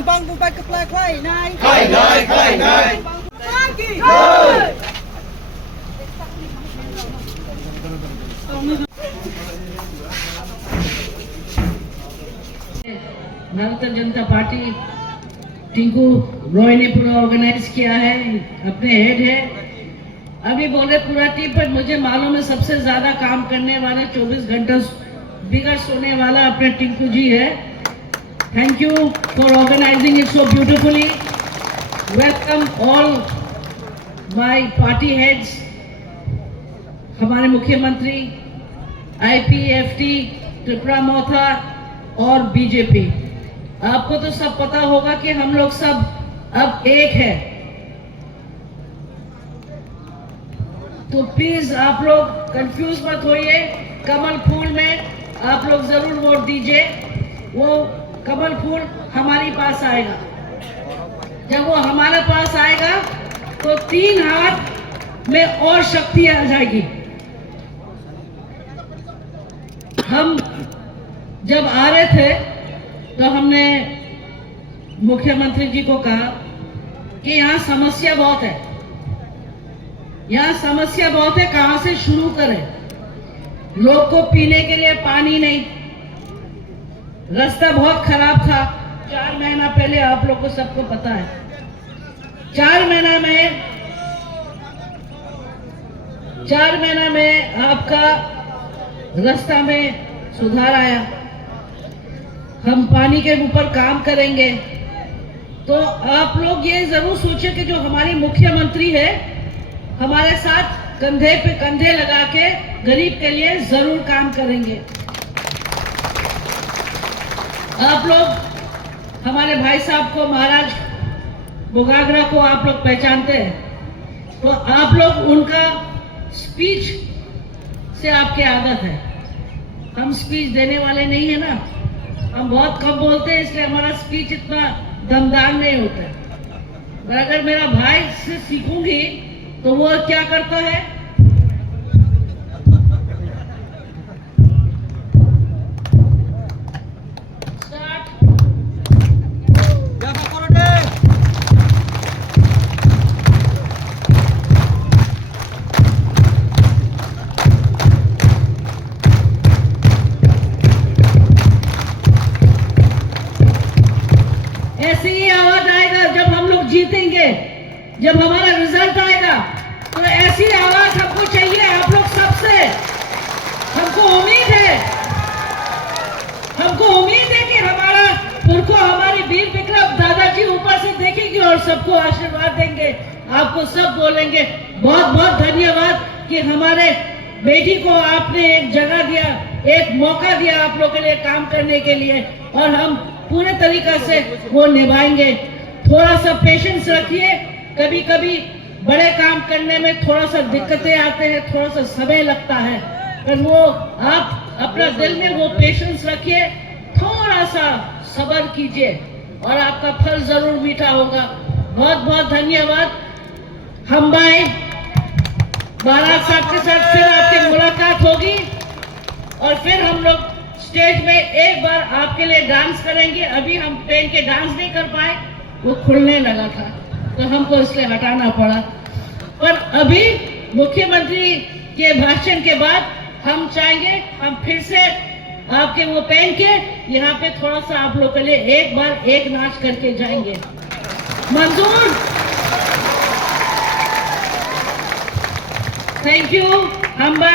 Bang bubai ke plek wai nai. Bharatiya Janata party Tinku Roy ने पूरा organise किया है, अपने हेड है। अभी बोले पूरा टीम, पर मुझे मालूम है सबसे ज्यादा काम करने वाले 24 घंटा बिगड़ सोने वाला अपने टिंकू जी है। Thank you for organizing it so beautifully. Welcome all my party heads, हमारे मुख्यमंत्री, आईपीएफटी, त्रिपुरा मोथा और बीजेपी। आपको तो सब पता होगा कि हम लोग सब अब एक है, तो प्लीज आप लोग कंफ्यूज मत होइए। कमल फूल में आप लोग जरूर वोट दीजिए। वो कमल फूल हमारे पास आएगा। जब वो हमारे पास आएगा तो 3 हाथ में और शक्ति आ जाएगी। हम जब आ रहे थे तो हमने मुख्यमंत्री जी को कहा कि यहाँ समस्या बहुत है, यहाँ समस्या बहुत है, कहां से शुरू करें। लोग को पीने के लिए पानी नहीं, रास्ता बहुत खराब था। 4 महीना पहले आप लोग को सबको पता है, 4 महीना में आपका रास्ता में सुधार आया। हम पानी के ऊपर काम करेंगे। तो आप लोग ये जरूर सोचिए कि जो हमारी मुख्यमंत्री है हमारे साथ कंधे पे कंधे लगा के गरीब के लिए जरूर काम करेंगे। आप लोग हमारे भाई साहब को, महाराज बुगागरा को आप लोग पहचानते हैं, तो आप लोग उनका स्पीच से आपके आदत है। हम स्पीच देने वाले नहीं है ना, हम बहुत कम बोलते हैं, इसलिए हमारा स्पीच इतना दमदार नहीं होता है। पर अगर मेरा भाई से सीखूंगी तो वो क्या करता है, ऐसी ही आवाज आएगा जब हम लोग जीतेंगे, जब हमारा रिजल्ट आएगा, तो ऐसी आवाज हमको चाहिए आप लोग सबसे। हमको उम्मीद है कि हमारा पुरखों, हमारी वीर विक्रम दादाजी ऊपर से देखेंगे और सबको आशीर्वाद देंगे। आपको सब बोलेंगे बहुत बहुत धन्यवाद कि हमारे बेटी को आपने एक जगह दिया, एक मौका दिया आप लोगों के लिए काम करने के लिए, और हम पूरे तरीका से वो निभाएंगे। थोड़ा सा पेशेंस रखिए। कभी कभी बड़े काम करने में थोड़ा सा दिक्कतें आते हैं, थोड़ा सा समय लगता है, पर वो आप अपना दिल में वो पेशेंस रखिए, थोड़ा सा सब्र कीजिए और आपका फल जरूर मीठा होगा। बहुत बहुत धन्यवाद। हम भाई महाराज साहब के साथ फिर आपकी मुलाकात होगी और फिर हम लोग स्टेज में एक बार आपके लिए डांस करेंगे। अभी हम पहन के डांस नहीं कर पाए, वो खुलने लगा था तो हमको इसलिए हटाना पड़ा। पर अभी मुख्यमंत्री के भाषण के बाद हम चाहेंगे हम फिर से आपके वो पहन के यहाँ पे थोड़ा सा आप लोग के लिए एक बार एक नाच करके जाएंगे। मंजूर? Thank you. हम